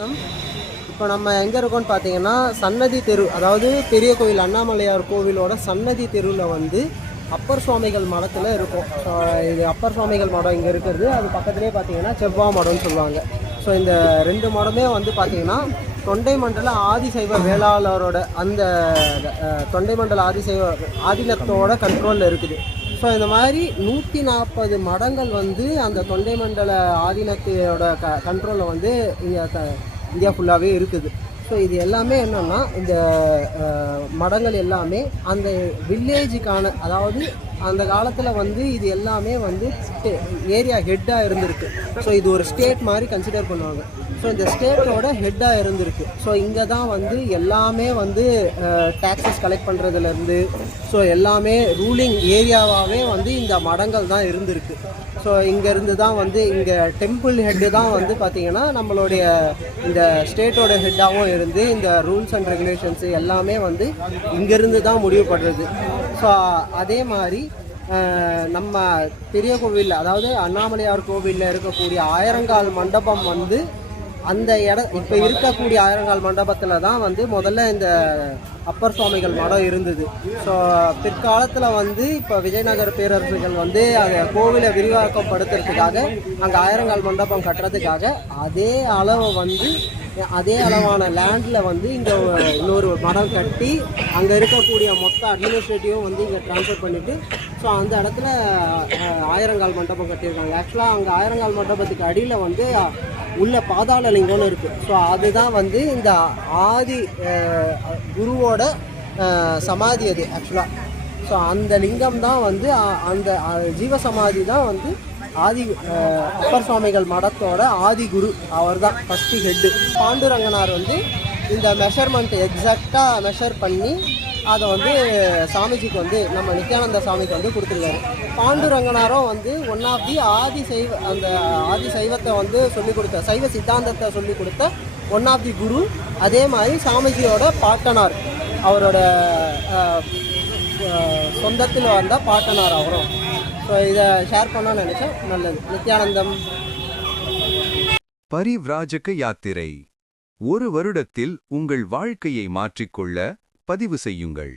ம். இப்போ நம்ம எங்கே இருக்கோம்னு பார்த்தீங்கன்னா சன்னதி தெரு, அதாவது பெரிய கோயில் அண்ணாமலையார் கோவிலோட சன்னதி தெருவில் வந்து அப்பர் சுவாமிகள் மடத்தில் இருக்கும். ஸோ இது அப்பர் சுவாமிகள் மடம் இங்கே இருக்கிறது. அது பக்கத்துலேயே பார்த்தீங்கன்னா செவ்வா மடம்னு சொல்லுவாங்க. ஸோ இந்த ரெண்டு மடமே வந்து பார்த்தீங்கன்னா தொண்டை மண்டல ஆதிசைவ வேளாளரோட அந்த தொண்டை மண்டல ஆதிசைவ ஆதீனத்தோட கண்ட்ரோலில் இருக்குது. ஸோ இந்த மாதிரி 140 மடங்கள் வந்து அந்த தொண்டை மண்டல ஆதீனத்தோட கண்ட்ரோலில் வந்து இந்தியா ஃபுல்லாகவே இருக்குது. ஸோ இது எல்லாமே என்னென்னா இந்த மடங்கள் எல்லாமே அந்த வில்லேஜுக்கான, அதாவது அந்த காலத்தில் வந்து இது எல்லாமே வந்து ஏரியா ஹெட்டாக இருந்திருக்கு. ஸோ இது ஒரு ஸ்டேட் மாதிரி கன்சிடர் பண்ணுவாங்க. ஸோ இந்த ஸ்டேட்டோட ஹெட்டாக இருந்திருக்கு. ஸோ இங்கே தான் வந்து எல்லாமே வந்து டேக்ஸஸ் கலெக்ட் பண்ணுறதுலேருந்து ஸோ எல்லாமே ரூலிங் ஏரியாவாகவே வந்து இந்த மடங்கள் தான் இருந்திருக்கு. ஸோ இங்கேருந்து தான் வந்து இங்கே டெம்பிள் ஹெட்டு தான் வந்து பார்த்திங்கன்னா நம்மளுடைய இந்த ஸ்டேட்டோட ஹெட்டாகவும் இருந்து இந்த ரூல்ஸ் அண்ட் ரெகுலேஷன்ஸு எல்லாமே வந்து இங்கேருந்து தான் முடிவு பண்ணுறது. ஸோ அதே மாதிரி நம்ம பெரிய கோவில், அதாவது அண்ணாமலையார் கோவிலில் இருக்கக்கூடிய ஆயிரங்கால் மண்டபம் வந்து அந்த இப்போ இருக்கக்கூடிய ஆயிரங்கால் மண்டபத்தில் தான் வந்து முதல்ல இந்த அப்பர் சுவாமிகள் மடம் இருந்தது. ஸோ பிற்காலத்தில் வந்து இப்போ விஜயநகர பேரரசுகள் வந்து அதை கோவிலை விரிவாக்கப்படுத்துறதுக்காக அங்கே ஆயிரங்கால் மண்டபம் கட்டுறதுக்காக அதே அளவான லேண்டில் வந்து இங்கே இன்னொரு மடம் கட்டி அங்கே இருக்கக்கூடிய மொத்த அட்மினிஸ்ட்ரேட்டிவும் வந்து இங்கே ட்ரான்ஸ்ஃபர் பண்ணிவிட்டு ஸோ அந்த இடத்துல ஆயிரங்கால் மண்டபம் கட்டியிருக்காங்க. ஆக்சுவலாக அங்கே ஆயிரங்கால் மண்டபத்துக்கு அடியில் வந்து உள்ள பாதாள லிங்கம்னு இருக்குது. ஸோ அதுதான் வந்து இந்த ஆதி குருவோட சமாதி அது ஆக்சுவலாக. ஸோ அந்த லிங்கம் தான் வந்து அந்த ஜீவசமாதி தான் வந்து ஆதி அப்பர் சுவாமிகள் மடத்தோட ஆதி குரு, அவர் தான் ஃபஸ்ட்டு ஹெட்டு. பாண்டுரங்கனார் வந்து இந்த மெஷர்மெண்ட் எக்ஸாக்டாக மெஷர் பண்ணி அதை வந்து சாமிஜிக்கு வந்து நம்ம நித்யானந்த சாமிக்கு வந்து கொடுத்துருக்காரு. பாண்டுரங்கனாரும் வந்து ஒன் ஆஃப் தி ஆதி சைவத்தை வந்து சொல்லிக் கொடுத்த, சைவ சித்தாந்தத்தை சொல்லிக் கொடுத்த ஒன் ஆஃப் தி குரு. அதே மாதிரி சாமிஜியோட பாட்டனார், அவரோட சொந்தத்தில் வந்த பாட்டனார் அவரும். ஸோ இதை ஷேர் பண்ண நினைச்சேன். நல்லது. நித்யானந்தம். பரிவ்ராஜக யாத்திரை. ஒரு வருடத்தில் உங்கள் வாழ்க்கையை மாற்றிக்கொள்ள பதிவு செய்யுங்கள்.